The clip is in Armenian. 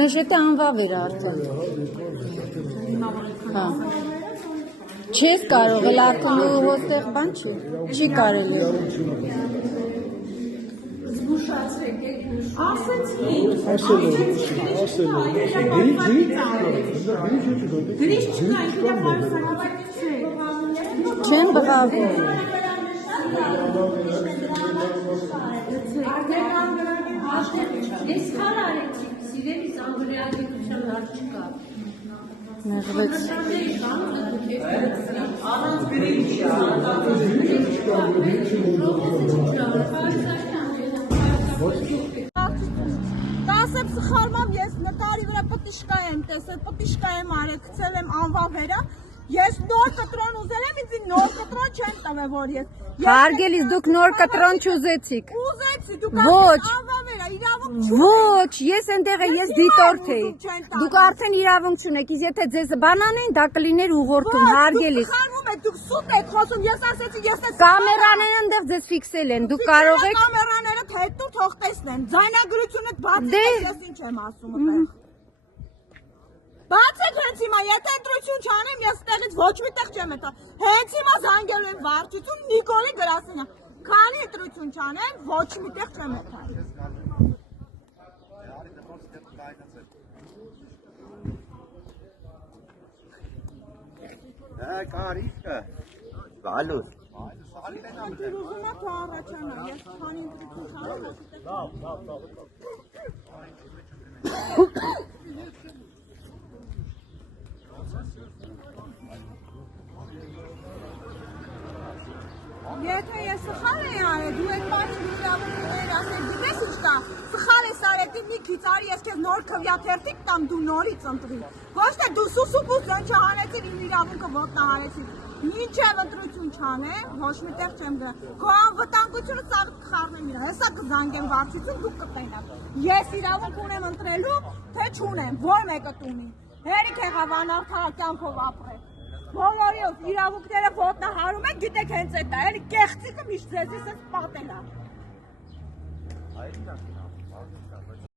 Նշետը անվավ էր արդեն։ Հա։ Չես կարող, էլ արդեն ու հոստեղ բան չի։ Չի կարելի։ Զգուշացրեք եք, գրիշ չկա, ինքնա պարուսակից Չեն բղավում։ Ես քար արեցիք, սիրելիս անգրեագիտության հար չկա։ Նեղվեց։ Կասեմ սխալմամբ ես նկարի վրա պտիշկա եմ տեսել, պտիշկա եմ արել, գցել եմ անվա վերա, ես նոր կտրոն ուզել եմ, ինձ նոր կտրոն չեն տվել, որ ես Հարգելիս դուք նոր կտրոն չուզեցիք։ Ուզեցի, դուք Ոչ, անվա վերա, իրավունք ոչ, ես ընդեղ ես դիտորդ էի։ Դուք արդեն իրավունք չունեք, իսկ եթե ձեզ բանանեն, դա կլիներ ուղղորդում, հարգելիս։ Խանում եք, դուք սուտ եք խոսում, ես ասեցի, ես Կամերաները ընդեղ ձեզ ֆիքսել են, դուք կարող եք։ Կամերաները հետո թող տեսնեն, ձայնագրությունը բացեք, ես ինչ եմ ասում այդտեղ։ Բացեք հենց հիմա, եթե ընտրություն չանեմ, ես տեղից ոչ մի տեղ չեմ եթա։ Հենց հիմա զանգելու եմ վարչություն Նիկոլի Գրասենյան։ Քանի ընտրություն չանեմ, ոչ մի տեղ չեմ եթա։ Կարիքը, բալուս։ Ուզում ա թող առաջանա, ես քանի ընտրություն չանեմ, ոչ մի տեղ Եթե ես սխալ էի արել, դու այդ բանը իրավունքներ ասել, գիտես ինչ կա, սխալ ես արել, մի քիչ արի, ես քեզ նոր քվյաթերթիկ տամ, դու նորից ընտրի։ Ոչ թե դու սուսուփուս ջան չհանեցիր, իմ իրավունքը ոտնահարեցիր։ Մինչև ընտրություն չանեմ, ոչ մի տեղ չեմ գնա։ Քո անվտանգությունը ծաղիկ կխառնեմ իրա, հեսա կզանգեմ վարչություն, դուք կտենաք։ Ես իրավունք ունեմ ընտրելու, թե չունեմ, որ մեկը տունի։ Հերիք եղավ անարդար կյանքով ապրել։ Բոլորիով իրավունքները ոտնահարում եք, գիտեք հենց այդ է, էլի կեղծիկը միշտ ձեզ էս պատել է։